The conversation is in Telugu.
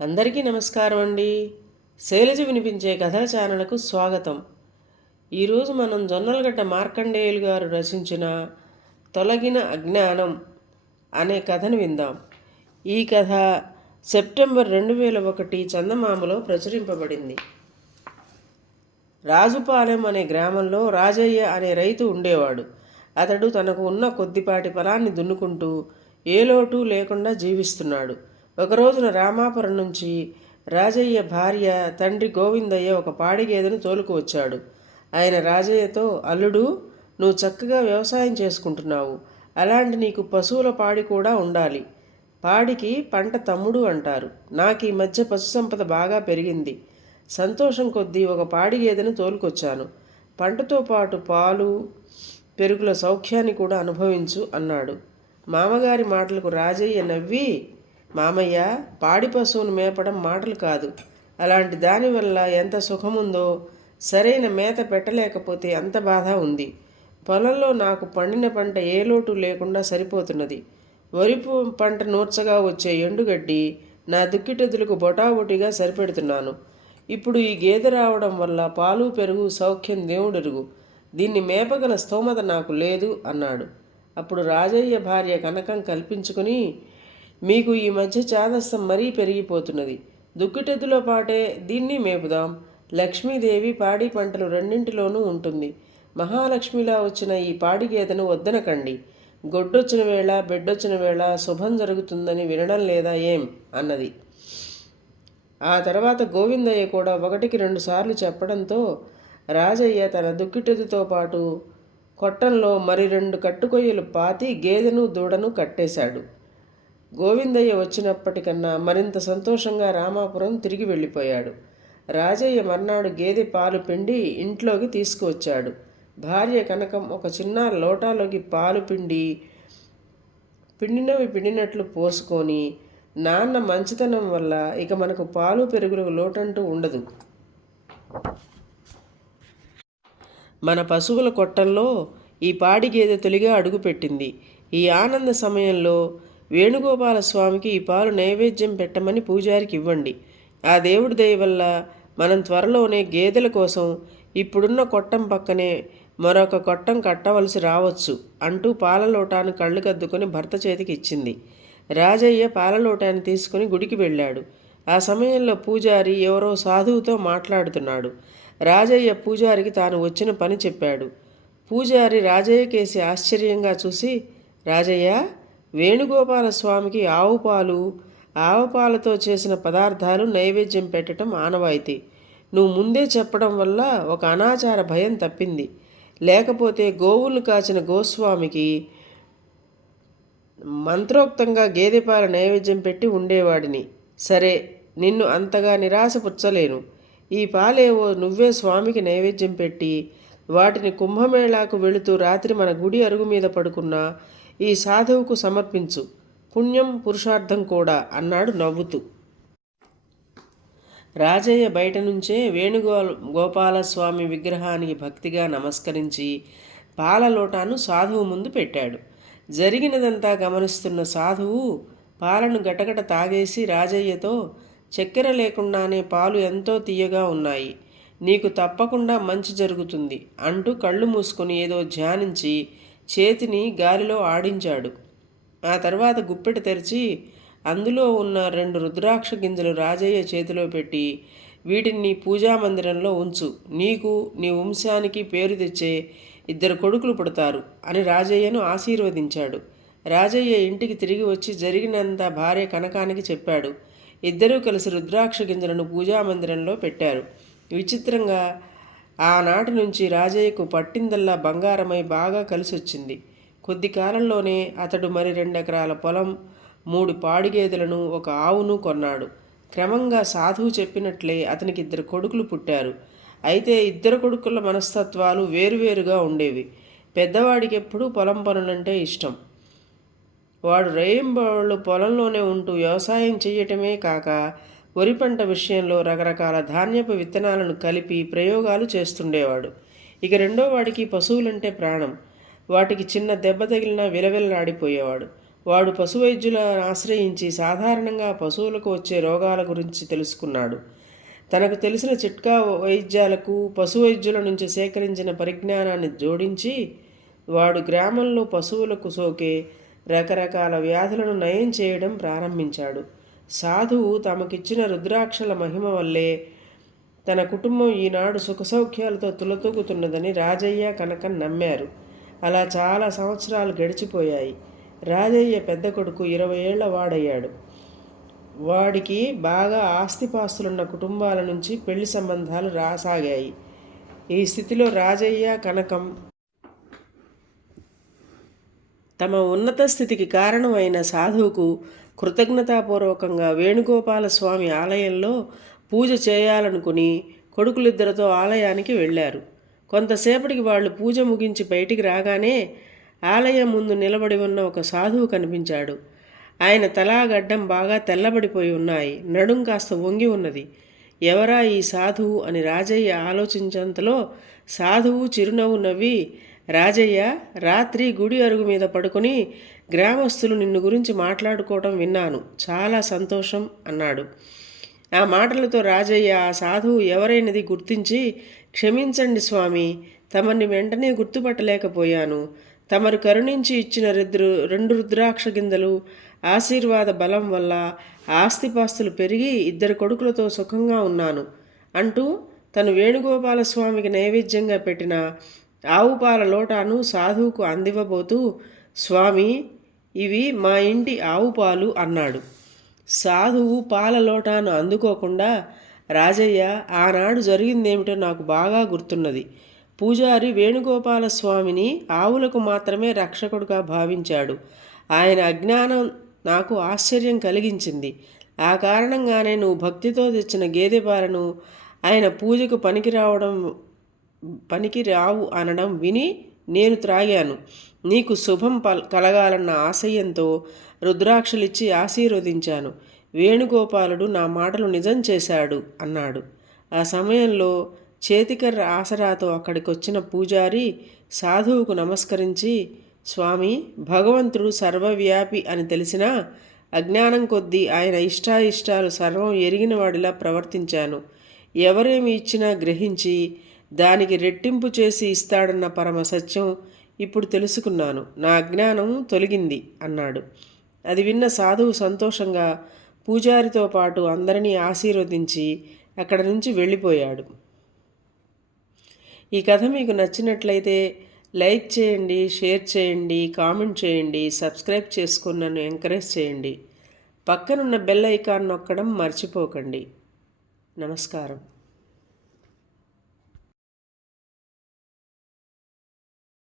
అందరికీ నమస్కారం అండి. శైలజ వినిపించే కథల ఛానల్కు స్వాగతం. ఈరోజు మనం జొన్నలగడ్డ మార్కండేయులు గారు రచించిన తొలగిన అజ్ఞానం అనే కథను విందాం. ఈ కథ సెప్టెంబర్ 2001 చందమామలో ప్రచురింపబడింది. రాజుపాలెం అనే గ్రామంలో రాజయ్య అనే రైతు ఉండేవాడు. అతడు తనకు ఉన్న కొద్దిపాటి పొలాన్ని దున్నుకుంటూ ఏ లోటు లేకుండా జీవిస్తున్నాడు. ఒక రోజున రామాపురం నుంచి రాజయ్య భార్య తండ్రి గోవిందయ్య ఒక పాడి గేదెను తోలుకు వచ్చాడు. ఆయన రాజయ్యతో, అల్లుడు, నువ్వు చక్కగా వ్యవసాయం చేసుకుంటున్నావు, అలాంటి నీకు పశువుల పాడి కూడా ఉండాలి. పాడికి పంట తమ్ముడు అంటారు. నాకు ఈ మధ్య పశు సంపద బాగా పెరిగింది. సంతోషం కొద్దీ ఒక పాడి గేదెను తోలుకొచ్చాను. పంటతో పాటు పాలు పెరుగుల సౌఖ్యాన్ని కూడా అనుభవించు అన్నాడు. మామగారి మాటలకు రాజయ్య నవ్వి, మామయ్య, పాడి పశువును మేపడం మాటలు కాదు. అలాంటి దానివల్ల ఎంత సుఖముందో సరైన మేత పెట్టలేకపోతే అంత బాధ ఉంది. పొలంలో నాకు పండిన పంట ఏ లోటు లేకుండా సరిపోతున్నది. వరి పంట నూర్చగా వచ్చే ఎండుగడ్డి నా దుక్కిటెద్దులకు బొటాబొటిగా సరిపెడుతున్నాను. ఇప్పుడు ఈ గేదె రావడం వల్ల పాలు పెరుగు సౌఖ్యం దేవుడెరుగు. దీన్ని మేపగల స్తోమత నాకు లేదు అన్నాడు. అప్పుడు రాజయ్య భార్య కనకం కల్పించుకుని, మీకు ఈ మధ్య చాదస్తం మరీ పెరిగిపోతున్నది. దుక్కిటెద్దులో పాటే దీన్ని మేపుదాం. లక్ష్మీదేవి పాడి పంటలు రెండింటిలోనూ ఉంటుంది. మహాలక్ష్మిలా వచ్చిన ఈ పాడి గేదెను వద్దనకండి. గొడ్డొచ్చిన వేళ బిడ్డొచ్చిన వేళ శుభం జరుగుతుందని వినడం లేదా ఏం అన్నది. ఆ తర్వాత గోవిందయ్య కూడా 1-2 సార్లు చెప్పడంతో రాజయ్య తన దుక్కిటెద్దుతో పాటు కొట్టంలో మరి 2 కట్టుకొయ్యలు పాతి గేదెను దూడను కట్టేశాడు. గోవిందయ్య వచ్చినప్పటికన్నా మరింత సంతోషంగా రామాపురం తిరిగి వెళ్ళిపోయాడు. రాజయ్య మర్నాడు గేదె పాలు పిండి ఇంట్లోకి తీసుకువచ్చాడు. భార్య కనకం ఒక చిన్న లోటాలోకి పాలు పిండినవి పిండినట్లు పోసుకొని, నాన్న మంచితనం వల్ల ఇక మనకు పాలు పెరుగులకు లోటంటూ ఉండదు. మన పశువుల కొట్టంలో ఈ పాడి గేదె తొలిగా అడుగుపెట్టింది. ఈ ఆనంద సమయంలో వేణుగోపాలస్వామికి ఈ పాలు నైవేద్యం పెట్టమని పూజారికి ఇవ్వండి. ఆ దేవుడి దయ వల్ల మనం త్వరలోనే గేదెల కోసం ఇప్పుడున్న కొట్టం పక్కనే మరొక కొట్టం కట్టవలసి రావచ్చు అంటూ పాలలోటాను కళ్ళు కద్దుకొని భర్త చేతికి ఇచ్చింది. రాజయ్య పాలలోటాన్ని తీసుకుని గుడికి వెళ్ళాడు. ఆ సమయంలో పూజారి ఎవరో సాధువుతో మాట్లాడుతున్నాడు. రాజయ్య పూజారికి తాను వచ్చిన పని చెప్పాడు. పూజారి రాజయ్య కేసి ఆశ్చర్యంగా చూసి, రాజయ్య, వేణుగోపాలస్వామికి ఆవుపాలతో చేసిన పదార్థాలు నైవేద్యం పెట్టడం ఆనవాయితీ. నువ్వు ముందే చెప్పడం వల్ల ఒక అనాచార భయం తప్పింది. లేకపోతే గోవులు కాచిన గోస్వామికి మంత్రోక్తంగా గేదెపాల నైవేద్యం పెట్టి ఉండేవాడిని. సరే, నిన్ను అంతగా నిరాశపుచ్చలేను. ఈ పాలేవో నువ్వే స్వామికి నైవేద్యం పెట్టి వాటిని కుంభమేళాకు వెళుతూ రాత్రి మన గుడి అరుగు మీద పడుకున్న ఈ సాధువుకు సమర్పించు. పుణ్యం పురుషార్థం కూడా అన్నాడు నవ్వుతూ. రాజయ్య బయట నుంచే వేణుగోపాలస్వామి విగ్రహానికి భక్తిగా నమస్కరించి పాలలోటాను సాధువు ముందు పెట్టాడు. జరిగినదంతా గమనిస్తున్న సాధువు పాలను గటగట తాగేసి రాజయ్యతో, చక్కెర లేకుండానే పాలు ఎంతో తీయగా ఉన్నాయి, నీకు తప్పకుండా మంచి జరుగుతుంది అంటూ కళ్ళు మూసుకొని ఏదో ధ్యానించి చేతిని గాలిలో ఆడించాడు. ఆ తర్వాత గుప్పెట తెరిచి అందులో ఉన్న 2 రుద్రాక్ష గింజలు రాజయ్య చేతిలో పెట్టి, వీటిని నీ పూజామందిరంలో ఉంచు. నీకు నీ వంశానికి పేరు తెచ్చే 2 కొడుకులు పుడతారు అని రాజయ్యను ఆశీర్వదించాడు. రాజయ్య ఇంటికి తిరిగి వచ్చి జరిగినంత భార్య కనకానికి చెప్పాడు. ఇద్దరూ కలిసి రుద్రాక్ష గింజలను పూజామందిరంలో పెట్టారు. విచిత్రంగా ఆనాటి నుంచి రాజయ్యకు పట్టిందల్లా బంగారమై బాగా కలిసొచ్చింది. కొద్ది కాలంలోనే అతడు మరి 2 ఎకరాల పొలం, 3 పాడిగేదెలను, 1 ఆవును కొన్నాడు. క్రమంగా సాధువు చెప్పినట్లే అతనికి 2 కొడుకులు పుట్టారు. అయితే 2 కొడుకుల మనస్తత్వాలు వేరువేరుగా ఉండేవి. పెద్దవాడికి ఎప్పుడూ పొలం పనులంటే ఇష్టం. వాడు రేయింబవళ్ళు పొలంలోనే ఉంటూ వ్యవసాయం చేయటమే కాక వరి పంట విషయంలో రకరకాల ధాన్యపు విత్తనాలను కలిపి ప్రయోగాలు చేస్తుండేవాడు. ఇక రెండో వాడికి పశువులంటే ప్రాణం. వాటికి చిన్న దెబ్బ తగిలినా విలవిలలాడిపోయేవాడు. వాడు పశువైద్యులను ఆశ్రయించి సాధారణంగా పశువులకు వచ్చే రోగాల గురించి తెలుసుకున్నాడు. తనకు తెలిసిన చిట్కా వైద్యాలకు పశువైద్యుల నుంచి సేకరించిన పరిజ్ఞానాన్ని జోడించి వాడు గ్రామంలో పశువులకు సోకే రకరకాల వ్యాధులను నయం చేయడం ప్రారంభించాడు. సాధువు తమకిచ్చిన రుద్రాక్షల మహిమ వల్లే తన కుటుంబం ఈనాడు సుఖసౌఖ్యాలతో తులతూగుతున్నదని రాజయ్య కనకం నమ్మారు. అలా చాలా సంవత్సరాలు గడిచిపోయాయి. రాజయ్య పెద్ద కొడుకు 20 ఏళ్ల వాడయ్యాడు. వాడికి బాగా ఆస్తిపాస్తులున్న కుటుంబాల నుంచి పెళ్లి సంబంధాలు రాసాగాయి. ఈ స్థితిలో రాజయ్య కనకం తమ ఉన్నత స్థితికి కారణమైన సాధువుకు కృతజ్ఞతాపూర్వకంగా వేణుగోపాలస్వామి ఆలయంలో పూజ చేయాలనుకుని కొడుకులిద్దరితో ఆలయానికి వెళ్ళారు. కొంతసేపటికి వాళ్ళు పూజ ముగించి బయటికి రాగానే ఆలయం ముందు నిలబడి ఉన్న ఒక సాధువు కనిపించాడు. ఆయన తలా గడ్డం బాగా తెల్లబడిపోయి ఉన్నాయి. నడుం కాస్త వంగి ఉన్నది. ఎవరా ఈ సాధువు అని రాజయ్య ఆలోచించేంతలో సాధువు చిరునవ్వు నవ్వి, రాజయ్య, రాత్రి గుడి అరుగు మీద పడుకొని గ్రామస్తులు నిన్ను గురించి మాట్లాడుకోవటం విన్నాను. చాలా సంతోషం అన్నాడు. ఆ మాటలతో రాజయ్య ఆ సాధువు ఎవరైనది గుర్తించి, క్షమించండి స్వామి, తమని వెంటనే గుర్తుపట్టలేకపోయాను. తమరు కరుణించి ఇచ్చిన 2 రుద్రాక్ష గింజలు ఆశీర్వాద బలం వల్ల ఆస్తిపాస్తులు పెరిగి 2 కొడుకులతో సుఖంగా ఉన్నాను అంటూ తను వేణుగోపాలస్వామికి నైవేద్యంగా పెట్టిన ఆవు పాల లోటాను సాధువుకు అందివ్వబోతూ, స్వామి, ఇవి మా ఇంటి ఆవు పాలు అన్నాడు. సాధువు పాల లోటాను అందుకోకుండా, రాజయ్య, ఆనాడు జరిగిందేమిటో నాకు బాగా గుర్తున్నది. పూజారి వేణుగోపాలస్వామిని ఆవులకు మాత్రమే రక్షకుడుగా భావించాడు. ఆయన అజ్ఞానం నాకు ఆశ్చర్యం కలిగించింది. ఆ కారణంగానే నువ్వు భక్తితో తెచ్చిన గేదె పాలను ఆయన పూజకు పనికిరావు అనడం విని నేను త్రాగాను. నీకు శుభం కలగాలన్న ఆశయంతో రుద్రాక్షలిచ్చి ఆశీర్వదించాను. వేణుగోపాలుడు నా మాటలు నిజం చేశాడు అన్నాడు. ఆ సమయంలో చేతికర్ర ఆసరాతో అక్కడికొచ్చిన పూజారి సాధువుకు నమస్కరించి, స్వామి, భగవంతుడు సర్వవ్యాపి అని తెలిసినా అజ్ఞానం కొద్దీ ఆయన ఇష్టాయిష్టాలు సర్వం ఎరిగినవాడిలా ప్రవర్తించాను. ఎవరేమి ఇచ్చినా గ్రహించి దానికి రెట్టింపు చేసి ఇస్తాడన్న పరమ సత్యం ఇప్పుడు తెలుసుకున్నాను. నా అజ్ఞానం తొలగింది అన్నాడు. అది విన్న సాధువు సంతోషంగా పూజారితో పాటు అందరినీ ఆశీర్వదించి అక్కడి నుంచి వెళ్ళిపోయాడు. ఈ కథ మీకు నచ్చినట్లయితే లైక్ చేయండి, షేర్ చేయండి, కామెంట్ చేయండి, సబ్స్క్రైబ్ చేసుకుని నన్ను ఎంకరేజ్ చేయండి. పక్కనున్న బెల్ ఐకాన్ నొక్కడం మర్చిపోకండి. నమస్కారం.